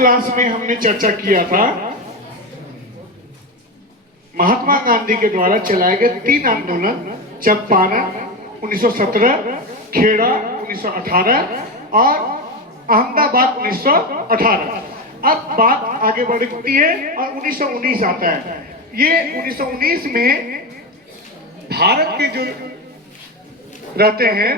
Class में हमने चर्चा किया था महात्मा गांधी के द्वारा चलाए गए 3 आंदोलन, चंपारण 1917, खेड़ा 1918 और अहमदाबाद 1918। अब बात आगे बढ़ती है और 1919 आता है। ये 1919 में भारत के जो रहते हैं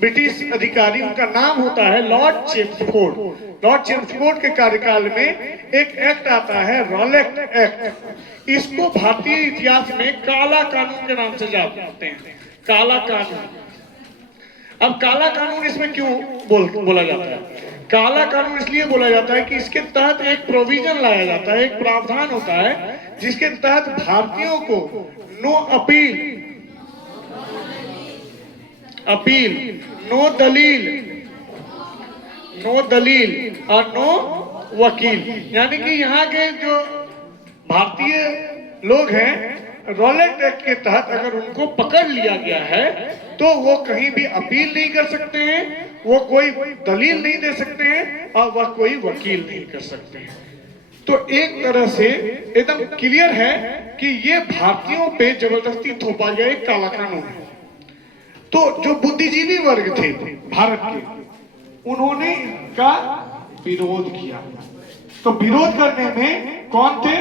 ब्रिटिश अधिकारी, उनका नाम होता है लॉर्ड चेम्सफोर्ड। लॉर्ड चेम्सफोर्ड के कार्यकाल में एक एक्ट आता है, रॉलेट एक्ट। इसको भारतीय इतिहास में काला कानून के नाम से जानते हैं, काला कानून। अब काला कानून इसमें क्यों बोला जाता है? काला कानून इसलिए बोला जाता है कि इसके तहत एक प्रोविजन लाया जाता है, एक प्रावधान होता है जिसके तहत भारतीयों को नो अपील, नो दलील और नो वकील, यानी कि यहाँ के जो भारतीय लोग हैं, रॉलेट एक्ट के तहत अगर उनको पकड़ लिया गया है तो वो कहीं भी अपील नहीं कर सकते हैं, वो कोई दलील नहीं दे सकते हैं और वह कोई वकील नहीं कर सकते हैं। तो एक तरह से एकदम क्लियर है कि ये भारतीयों पे जबरदस्ती थोपा गया एक काला कानून है। तो जो बुद्धिजीवी वर्ग थे भारत के, उन्होंने इसका विरोध किया। तो विरोध करने में कौन थे?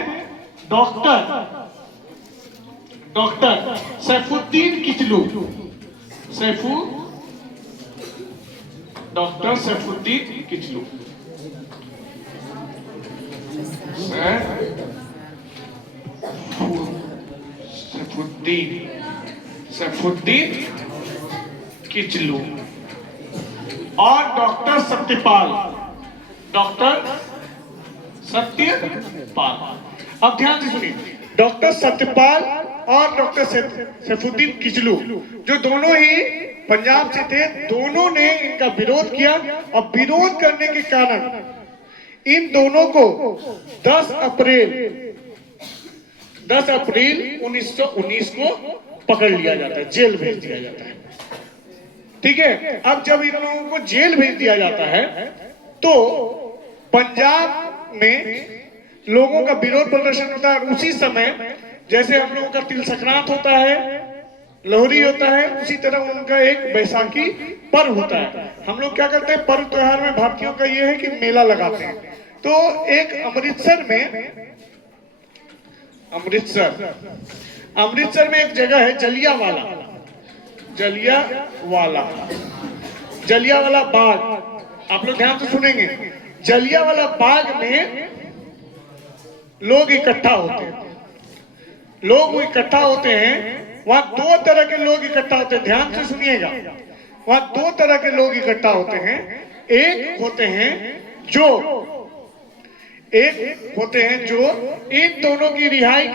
डॉक्टर सैफुद्दीन किचलू, डॉक्टर सैफुद्दीन किचलू, सैफुद्दीन किचलू और डॉक्टर सत्यपाल। अब ध्यान से सुनिए, डॉक्टर सत्यपाल और डॉक्टर सैफुद्दीन किचलू जो दोनों ही पंजाब से थे, दोनों ने इनका विरोध किया और विरोध करने के कारण इन दोनों को 10 अप्रैल 1919 को पकड़ लिया जाता है, जेल भेज दिया जाता है। ठीक है, अब जब इन लोगों को जेल भेज दिया जाता है तो पंजाब में लोगों का विरोध प्रदर्शन होता है। उसी समय जैसे हम लोगों का तिल संक्रांत होता है, लोहरी होता है, उसी तरह उनका एक बैसाखी पर्व होता है। हम लोग क्या करते हैं, पर्व त्योहार में भारतीयों का ये है कि मेला लगाते हैं। तो एक अमृतसर में एक जगह है जलियांवाला बाग। आप लोग ध्यान से सुनेंगे, जलियांवाला बाग में लोग इकट्ठा होते हैं। वहां 2 तरह के लोग इकट्ठा होते हैं, ध्यान से सुनिएगा। वहां 2 तरह के लोग इकट्ठा होते हैं। एक होते हैं जो इन दोनों की रिहाई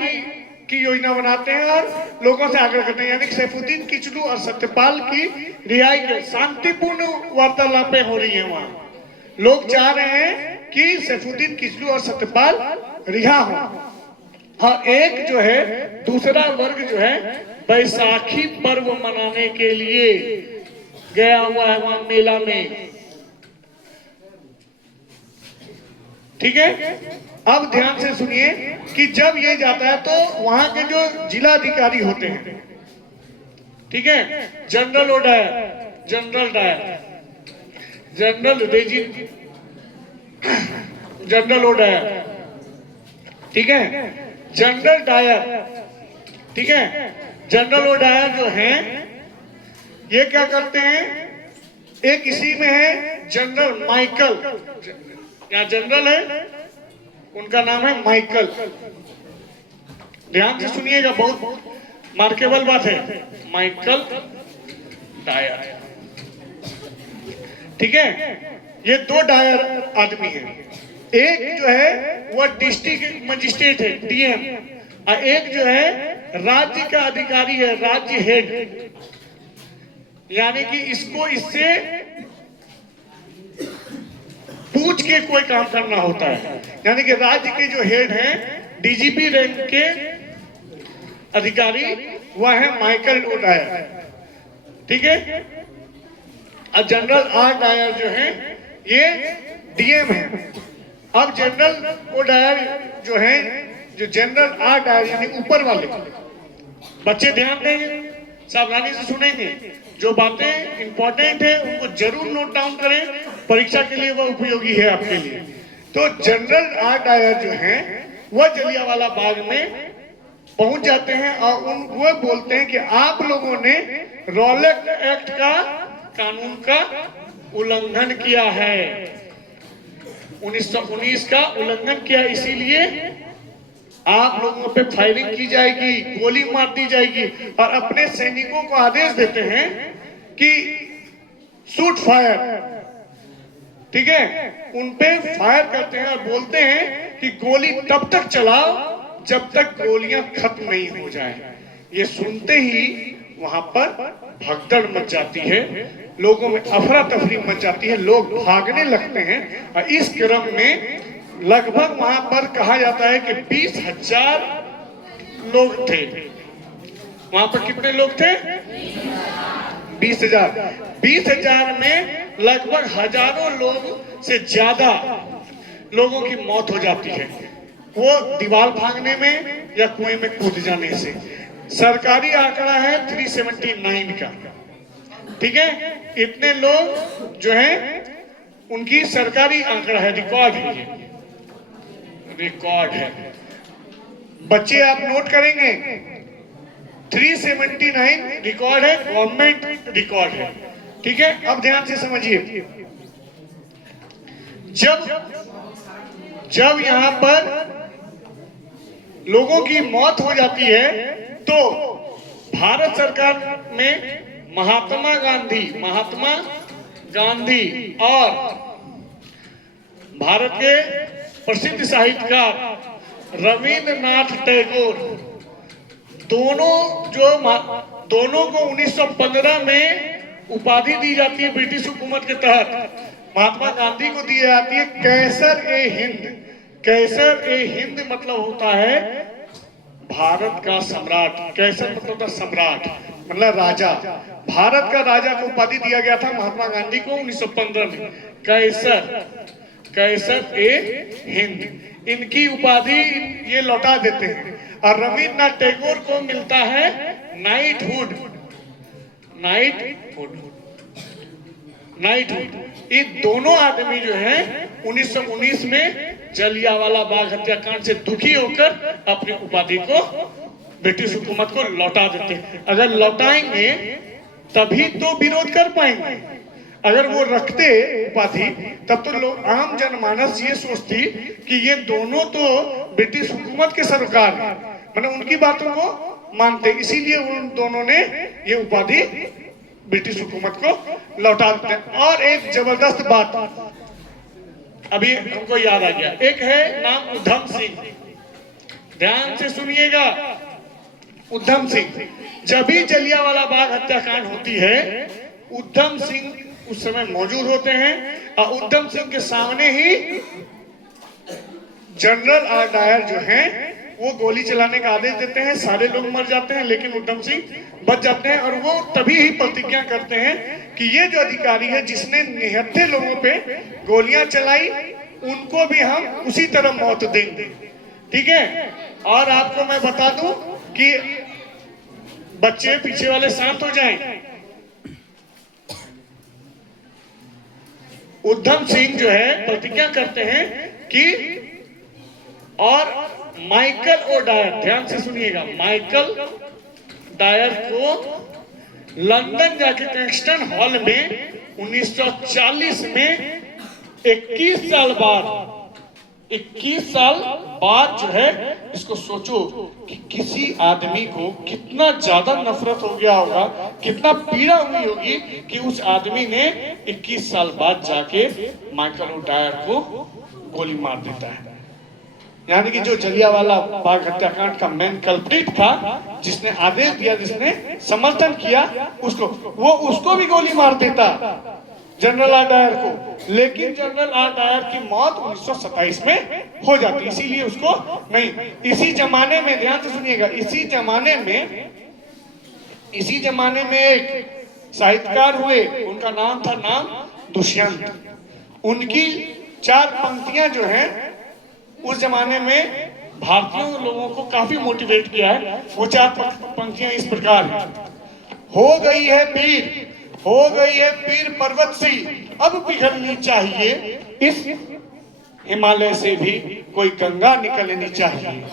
की योजना बनाते हैं और लोगों से आग्रह करते हैं, यानी कि सैफुद्दीन किचलू और सत्यपाल की रिहाई के शांतिपूर्ण वार्तालापें हो रही हैं। वहां लोग चाह रहे हैं कि सैफुद्दीन किचलू और सत्यपाल रिहा हो। और एक जो है दूसरा वर्ग जो है बैसाखी पर्व मनाने के लिए गया हुआ है वहां मेला में। ठीक है, अब ध्यान से सुनिए कि जब ये जाता है तो वहां के जो जिलाधिकारी होते हैं, ठीक है, जनरल ओडायर, ठीक है, जनरल ओडायर जो हैं, ये क्या करते हैं, एक इसी में है जनरल माइकल, यहाँ जनरल है, उनका नाम है माइकल। ध्यान से सुनिएगा, बहुत मार्केबल बात है, माइकल डायर। ठीक है, ये 2 डायर आदमी है। एक जो है वह डिस्ट्रिक्ट मजिस्ट्रेट है, डीएम, और एक जो है राज्य का अधिकारी है, राज्य हेड, यानी कि इससे पूछ के कोई काम करना होता है। यानी कि राज्य के जो हेड हैं, डीजीपी रैंक के अधिकारी, वह है माइकल ओडायर। ठीक है, और जनरल आर डायर जो है ये डीएम है। अब जनरल ओ डायर जो है, जो जनरल आर डायर यानी ऊपर वाले, बच्चे ध्यान देंगे, सावधानी से सुनेंगे, जो बातें इंपॉर्टेंट है उनको जरूर नोट डाउन करें, परीक्षा के लिए वह उपयोगी है आपके लिए। तो जनरल आर डायर जो है वह जलियांवाला बाग में पहुंच जाते हैं और वो बोलते हैं कि आप लोगों ने रॉलेट एक्ट का कानून का उल्लंघन किया है, 1919 का उल्लंघन किया, इसीलिए आप लोगों पे फायरिंग की जाएगी, गोली मार दी जाएगी, और अपने सैनिकों को आदेश देते हैं कि शूट फायर, ठीक है, उन पे फायर करते हैं और बोलते हैं कि गोली तब तक चलाओ जब तक गोलियां खत्म नहीं हो जाए। ये सुनते ही वहां पर भगदड़ मच जाती है, लोगों में अफरा तफरी मच जाती है, लोग भागने लगते हैं, और इस क्रम में लगभग वहां पर कहा जाता है कि 20,000 लोग थे। वहां पर कितने लोग थे? 20,000। 20,000 में लगभग हजारों लोग से ज्यादा लोगों की मौत हो जाती है, वो दीवार भागने में या कुएं में कूद जाने से। सरकारी आंकड़ा है 379 का, ठीक है, इतने लोग जो हैं उनकी सरकारी आंकड़ा है, रिकॉर्ड है, ये रिकॉर्ड है। बच्चे आप नोट करेंगे 379 रिकॉर्ड है, गवर्नमेंट रिकॉर्ड है, ठीक है। अब ध्यान से समझिए, जब यहां पर लोगों की मौत हो जाती है तो भारत सरकार में महात्मा गांधी और भारत के प्रसिद्ध साहित्यकार रविंद्रनाथ टैगोर दोनों को 1915 में उपाधि दी जाती है ब्रिटिश हुकूमत के तहत। महात्मा गांधी को दी जाती है कैसर ए हिंद। कैसर ए हिंद मतलब होता है भारत का सम्राट। कैसर मतलब होता सम्राट, मतलब राजा। भारत का राजा को उपाधि दिया गया था महात्मा गांधी को 1915 में, कैसर ए हिंद। इनकी उपाधि ये लौटा देते हैं। और रविंद्रनाथ टैगोर को मिलता है नाइटहुड। ये दोनों आदमी जो हैं 1919 में जलियांवाला बाग हत्याकांड से दुखी होकर अपनी उपाधि को ब्रिटिश हुकूमत को लौटा देते हैं। अगर लौटाएंगे तभी तो विरोध कर पाएंगे। अगर वो रखते उपाधि तब तो लोग, आम जनमानस ये सोचती कि ये दोनों तो ब्रिटिश हुकूमत के सरकार हैं, मतलब उनकी बातों को मानते, इसीलिए उन दोनों ने ये उपाधि ब्रिटिश हुकूमत को लौटा देते हैं। और एक जबरदस्त बात अभी हमको याद आ गया, एक है नाम उधम सिंह, ध्यान से सुनिएगा। उधम सिंह, जब भी जलियांवाला बाग हत्याकांड होती है, उधम सिंह उस समय मौजूद होते हैं और उधम सिंह के सामने ही जनरल आर डायर जो हैं वो गोली चलाने का आदेश देते हैं। सारे लोग मर जाते हैं लेकिन उधम सिंह बच जाते हैं, और वो तभी ही प्रतिज्ञा करते हैं कि ये जो अधिकारी है जिसने निहत्थे लोगों पे गोलियां चलाई, उनको भी हम उसी तरह मौत देंगे, ठीक है। और आपको मैं बता दूं कि बच्चे पीछे वाले शांत हो जाएं। उधम सिंह जो है प्रतिज्ञा करते हैं कि, और माइकल ओ डायर, ध्यान से सुनिएगा, माइकल डायर को लंदन जाके किंगस्टन हॉल में 1940 में 21 साल बाद जो है, इसको सोचो कि किसी आदमी को कितना ज्यादा नफरत हो गया होगा, कितना पीड़ा हुई होगी कि उस आदमी ने 21 साल बाद जाके माइकल ओ डायर को गोली मार देता है। यानी कि जो जलियांवाला बाग हत्याकांड का मेन कल्प्रिट था, जिसने आदेश दिया, जिसने समर्थन किया, उसको भी गोली मार देता, जनरल आर डायर को। लेकिन जनरल आर डायर की मौत 1927 में हो जाती, इसीलिए उसको नहीं। इसी जमाने में, ध्यान से सुनिएगा, इसी जमाने में एक साहित्यकार हुए, उनका नाम था दुष्यंत। उनकी 4 पंक्तियां जो हैं उस जमाने में भारतीय लोगों को काफी मोटिवेट किया है। वो चार पंक्तियां इस प्रकार हैं। हो गई है पीर, हो गई है पीर पर्वत सी, अब पिघलनी चाहिए इस हिमालय से भी कोई गंगा निकलनी चाहिए।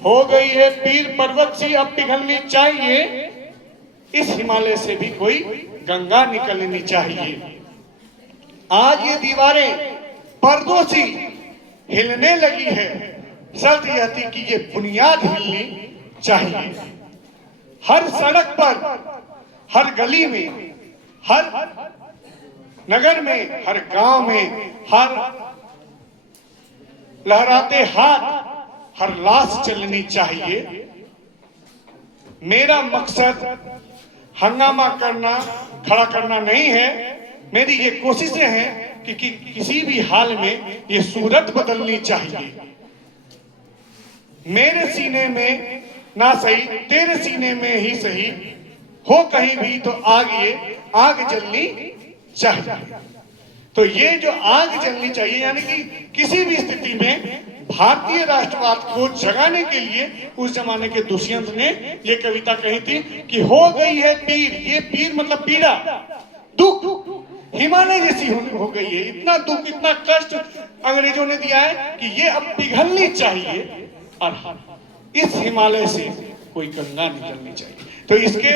हो गई है पीर पर्वत सी, अब पिघलनी चाहिए इस हिमालय से भी कोई गंगा निकलनी चाहिए। आज ये दीवारें पर्दों सी हिलने लगी है, शर्त यह थी कि ये बुनियाद हिलनी चाहिए। हर सड़क पर, हर गली में, हर नगर में, हर गांव में, हर लहराते हाथ, हर लाश चलनी चाहिए। मेरा मकसद हंगामा करना, खड़ा करना नहीं है। मेरी ये कोशिशें हैं कि किसी भी हाल में ये सूरत बदलनी चाहिए। मेरे सीने में ना सही, तेरे सीने में ही सही, हो कहीं भी तो आग जलनी चाहिए। तो ये जो आग जलनी चाहिए, यानी कि किसी भी स्थिति में भारतीय राष्ट्रवाद को जगाने के लिए उस जमाने के दुष्यंत ने ये कविता कही थी कि हो गई है पीर। ये पीर मतलब पीड़ा, दुख हिमालय जैसी हो गई है। इतना दुख, इतना कष्ट अंग्रेजों ने दिया है कि ये अब पिघलनी चाहिए और इस हिमालय से कोई गंगा निकलनी चाहिए। तो इसके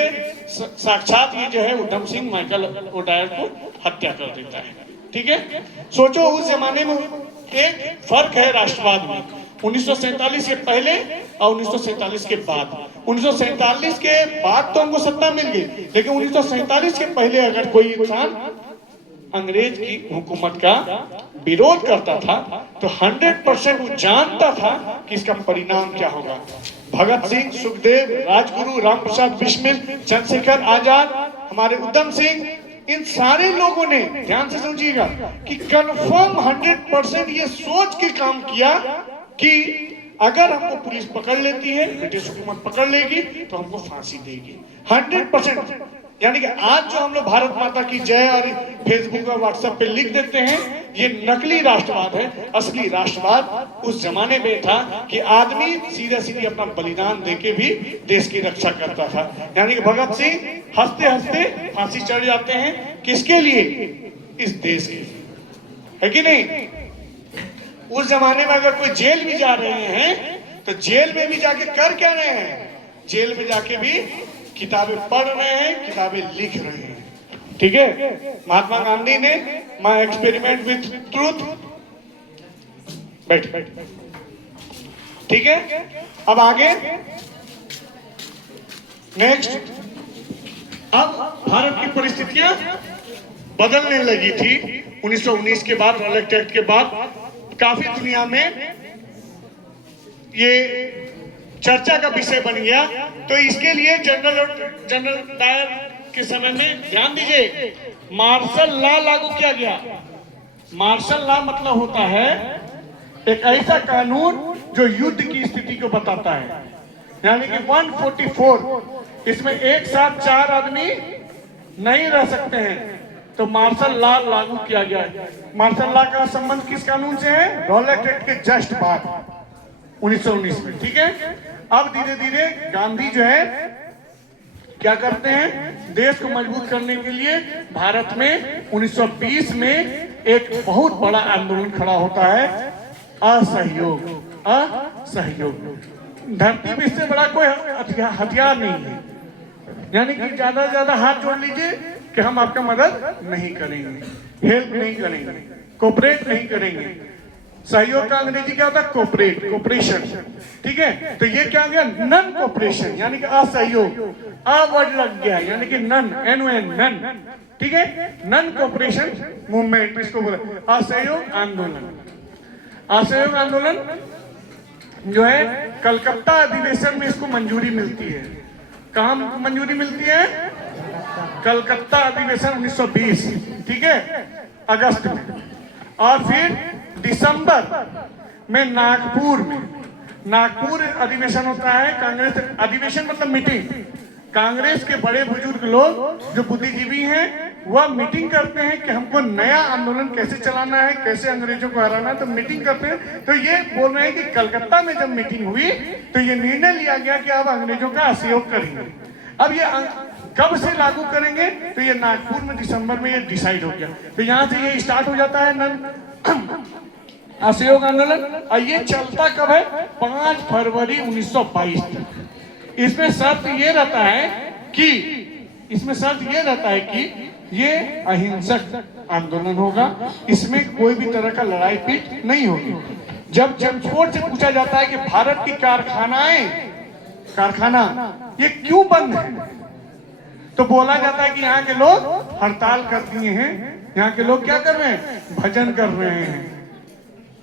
साक्षात ये जो है उधम सिंह माइकल ओडायर को हत्या कर देता है। ठीक है, सोचो उस जमाने में एक फर्क है राष्ट्रवाद में, 1947 के पहले और 1947 के बाद। 1947 के बाद तो हमको सत्ता मिल गई, लेकिन 1947 के पहले अगर कोई इंसान अंग्रेज की हुकूमत का विरोध करता था तो 100% वो जानता था कि इसका परिणाम क्या होगा। भगत सिंह, सुखदेव, राजगुरु, रामप्रसाद बिस्मिल, चंद्रशेखर आजाद, हमारे उधम सिंह, इन सारे लोगों ने, ध्यान से समझिएगा, कि कंफर्म 100% ये सोच के काम किया कि अगर हमको पुलिस पकड़ लेती है, ब्रिटिश हुकूमत पकड़ लेगी तो हमको फांसी देगी। 100%। यानी कि आज जो हम लोग भारत माता की जय और फेसबुक और व्हाट्सएप पे लिख देते हैं, ये नकली राष्ट्रवाद है। असली राष्ट्रवाद उस जमाने में था कि आदमी सीधे सीधे अपना बलिदान देके भी देश की रक्षा करता था। यानी कि भगत सिंह हंसते हंसते फांसी चढ़ जाते हैं, किसके लिए? इस देश के, है कि नहीं? उस जमाने में अगर कोई जेल भी जा रहे हैं तो जेल में भी जाके कर क्या रहे हैं? जेल में जाके भी किताबें पढ़ रहे हैं, किताबें लिख रहे हैं। ठीक है, महात्मा गांधी ने माय एक्सपेरिमेंट विथ ट्रूथ, बैठ। ठीक है, अब आगे नेक्स्ट। अब भारत की परिस्थितियां बदलने लगी थी 1919 के बाद, रॉलेट एक्ट के बाद। काफी दुनिया में ये चर्चा का विषय बन गया। तो इसके लिए जनरल डायर के समय में, ध्यान दीजिए, मार्शल लॉ लागू किया गया। मार्शल लॉ मतलब होता है एक ऐसा कानून जो युद्ध की स्थिति को बताता है। यानी कि 144, इसमें एक साथ 4 आदमी नहीं रह सकते हैं, तो मार्शल लॉ लागू किया गया है। मार्शल लॉ का संबंध किस कानून से है? रॉलेट एक्ट के जस्ट बाद 1919 में। ठीक है, अब धीरे धीरे गांधी जो है क्या करते हैं, देश को मजबूत करने के लिए भारत में 1920 में एक बहुत बड़ा आंदोलन खड़ा होता है, असहयोग। असहयोग, धरती में इससे बड़ा कोई हथियार नहीं है। यानी कि ज्यादा से ज्यादा हाथ जोड़ लीजिए कि हम आपका मदद नहीं करेंगे, हेल्प नहीं करेंगे, कोऑपरेट नहीं करेंगे। सहयोग का अंग्रेजी क्या होता है? Cooperate, cooperation. ठीक है, तो ये क्या आ गया? नन कोऑपरेशन, यानी कि असहयोग। अ वर्ड लग गया, यानी कि नन, NON, नन। ठीक है, नन कोऑपरेशन मूवमेंट इसको बोला, असहयोग आंदोलन। असहयोग आंदोलन जो है कलकत्ता अधिवेशन में इसको मंजूरी मिलती है। कहाँ मंजूरी मिलती है? कलकत्ता अधिवेशन 1920। ठीक है, अगस्त में। और फिर दिसंबर में नागपुर अधिवेशन होता है। कांग्रेस अधिवेशन मतलब मीटिंग। कांग्रेस के बड़े बुजुर्ग लोग जो बुद्धिजीवी हैं वह मीटिंग करते हैं कि हमको नया आंदोलन कैसे चलाना है, कैसे अंग्रेजों को हराना है, तो मीटिंग करते हैं। तो ये बोल रहे हैं कि कलकत्ता में जब मीटिंग हुई तो ये निर्णय लिया गया कि अब अंग्रेजों का असहयोग करेंगे। अब ये कब से लागू करेंगे, तो ये नागपुर में दिसंबर में ये डिसाइड हो गया। तो यहाँ से ये स्टार्ट हो जाता है असहयोग आंदोलन। और ये चलता कब है, 5 फरवरी 1922 तक। इसमें शर्त ये रहता है कि ये अहिंसक आंदोलन होगा, इसमें कोई भी तरह का लड़ाई पीट नहीं होगी। जब जमशेदपुर से पूछा जाता है कि भारत की कारखाना ये क्यों बंद है, तो बोला जाता है कि यहाँ के लोग हड़ताल कर दिए हैं, यहाँ के लोग क्या कर रहे हैं, भजन कर रहे हैं।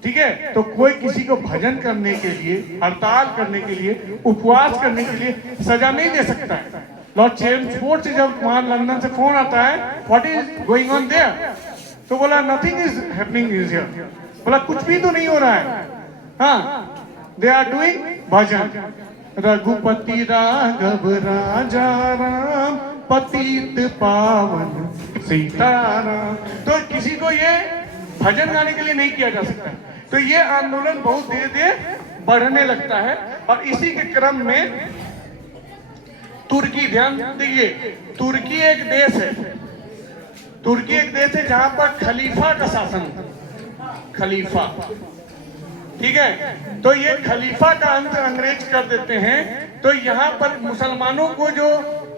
ठीक है, तो कोई किसी को भजन करने के लिए, हड़ताल करने के लिए, उपवास करने के लिए सजा नहीं दे सकता है। लॉर्ड चेम्सफोर्ड से जब वहां लंदन से फोन आता है, what is going on their, तो बोला nothing is happening is here, बोला कुछ भी तो नहीं हो रहा है। हाँ, दे आर डूइंग भजन। रघुपति राघव राजा राम पतित पावन सीताराम। तो किसी को ये भजन गाने के लिए नहीं किया जा सकता। तो ये आंदोलन बहुत धीरे धीरे बढ़ने लगता है। और इसी के क्रम में तुर्की, ध्यान दीजिए, तुर्की एक देश है जहां पर खलीफा का शासन, खलीफा, ठीक है। तो ये खलीफा का अंत अंग्रेज कर देते हैं। तो यहाँ पर मुसलमानों को जो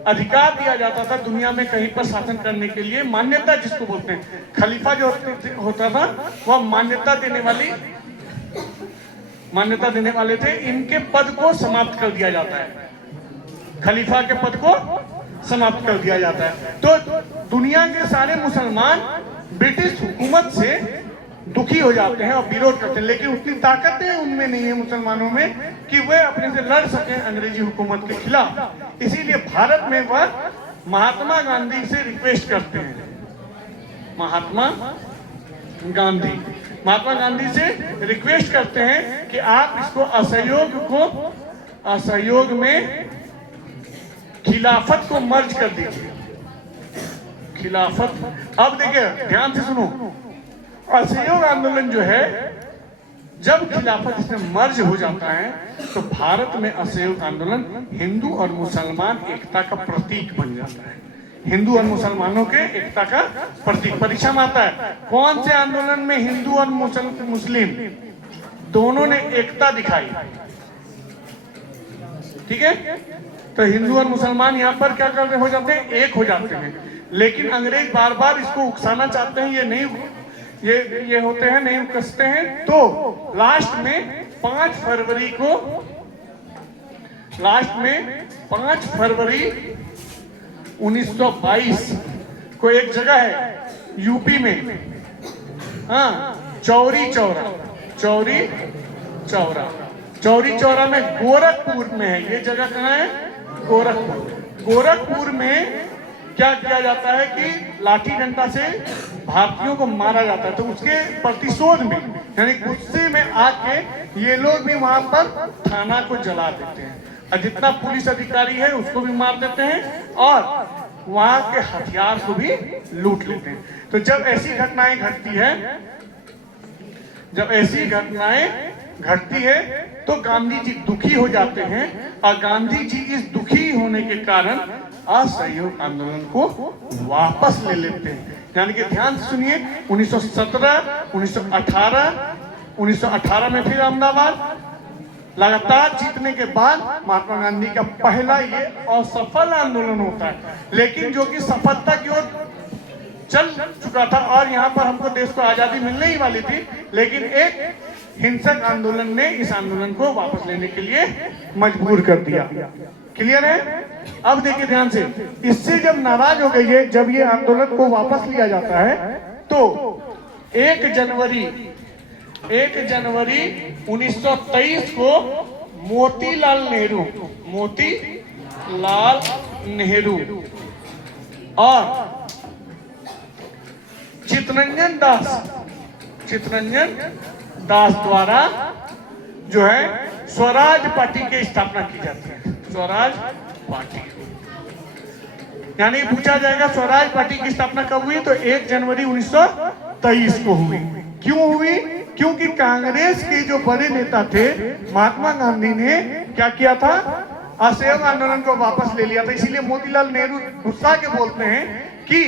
अधिकार दिया जाता था दुनिया में कहीं पर शासन करने के लिए, मान्यता जिसको बोलते हैं, खलीफा जो होता था वह मान्यता देने वाले थे। इनके पद को समाप्त कर दिया जाता है, खलीफा के पद को समाप्त कर दिया जाता है। तो दुनिया के सारे मुसलमान ब्रिटिश हुकूमत से दुखी हो जाते हैं और विरोध करते हैं, लेकिन उतनी ताकतें उनमें नहीं है मुसलमानों में कि वे अपने से लड़ सकें अंग्रेजी हुकूमत के खिलाफ। इसीलिए भारत में वह महात्मा गांधी से रिक्वेस्ट करते हैं, महात्मा गांधी से रिक्वेस्ट करते हैं कि आप इसको असहयोग में खिलाफत को मर्ज कर दीजिए। खिलाफत, अब देखिए ध्यान से सुनो, असहयोग आंदोलन जो है जब खिलाफत इसमें मर्ज हो जाता है तो भारत में असहयोग आंदोलन हिंदू और मुसलमान एकता का प्रतीक बन जाता है। हिंदू और मुसलमानों के एकता का प्रतीक। परीक्षा में आता है कौन से आंदोलन में हिंदू और मुस्लिम दोनों ने एकता दिखाई, ठीक है। तो हिंदू और मुसलमान यहाँ पर क्या कर रहे हो जाते हैं, एक हो जाते हैं। लेकिन अंग्रेज बार बार इसको उकसाना चाहते हैं, ये नहीं, ये होते हैं, नहीं उकसते हैं। तो लास्ट में 5 फरवरी 1922 को एक जगह है यूपी में, हाँ, चौरी चौरा में, गोरखपुर में है ये जगह। कहाँ है, गोरखपुर में क्या किया जाता है कि लाठी डंडा से भारतीयों को मारा जाता है। तो उसके प्रतिशोध में, यानी गुस्से में आके ये लोग भी वहां पर थाना को जला देते हैं और जितना पुलिस अधिकारी है उसको भी मार देते हैं और वहां के हथियार को भी लूट लेते हैं। तो जब ऐसी घटनाएं घटती है तो गांधी जी दुखी हो जाते हैं और गांधी जी इस दुखी होने के कारण असहयोग आंदोलन को वापस ले लेते हैं। यानी कि ध्यान से सुनिए, 1917, 1918 में फिर अहमदाबाद लगातार जीतने के बाद महात्मा गांधी का पहला ये असफल आंदोलन होता है, लेकिन जो कि सफलता की ओर चल चुका था और यहाँ पर हमको देश को आजादी मिलने ही वाली थी। लेकिन एक हिंसक आंदोलन ने इस आंदोलन को वापस लेने के लिए मजबूर कर दिया। क्लियर है? अब देखिए ध्यान से, इससे जब नाराज हो गई है, जब ये आंदोलन को वापस लिया जाता है तो 1 जनवरी 1923 को मोतीलाल नेहरू और चित्तरंजन दास द्वारा जो है स्वराज पार्टी की स्थापना की जाती है। स्वराज पार्टी यानी पूछा जाएगा स्वराज पार्टी की स्थापना कब हुई, तो 1 जनवरी 1923 को हुई। क्यों हुई? क्योंकि कांग्रेस के जो बड़े नेता थे महात्मा गांधी ने क्या किया था, असहयोग आंदोलन को वापस ले लिया था। इसीलिए मोतीलाल नेहरू गुस्सा के बोलते हैं कि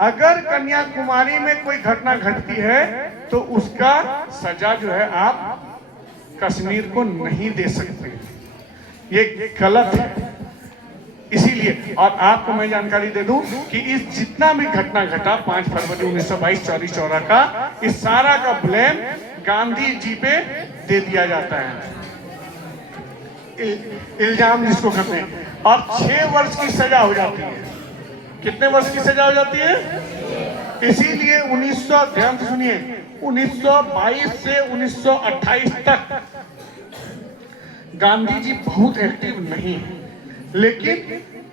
अगर कन्याकुमारी में कोई घटना घटती है तो उसका सजा जो है आप कश्मीर को नहीं दे सकते, ये गलत है। इसीलिए, और आपको मैं जानकारी दे दूं कि इस जितना भी घटना घटा 5 फरवरी 1922 चौरी चौरा का, इस सारा का ब्लेम गांधी जी पे दे दिया जाता है, इल्जाम जिसको कहते हैं, और 6 वर्ष की सजा हो जाती है। कितने वर्ष की सजा हो जाती है? इसीलिए 1900, ध्यान से सुनिए, 1922 से 1928 तक गांधी जी बहुत एक्टिव नहीं है, लेकिन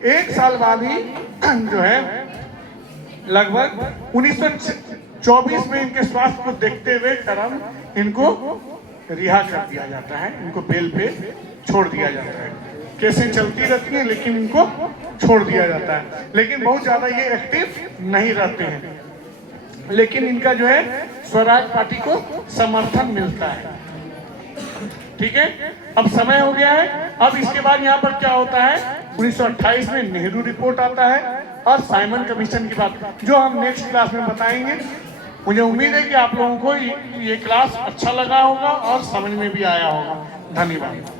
1 साल बाद ही जो है लगभग 1924 में इनके स्वास्थ्य को देखते हुए करम इनको रिहा कर दिया जाता है, इनको बेल पे छोड़ दिया जाता है। केसें चलती रहती हैं लेकिन इनको छोड़ दिया जाता है, लेकिन बहुत ज्यादा ये एक्टिव नहीं रहते हैं, लेकिन इनका जो है स्वराज पार्टी को समर्थन मिलता है। ठीक है, अब समय हो गया है। अब इसके बाद यहाँ पर क्या होता है, 1928 में नेहरू रिपोर्ट आता है और साइमन कमीशन की बात, जो हम नेक्स्ट क्लास में बताएंगे। मुझे उम्मीद है कि आप लोगों को ये क्लास अच्छा लगा होगा और समझ में भी आया होगा। धन्यवाद।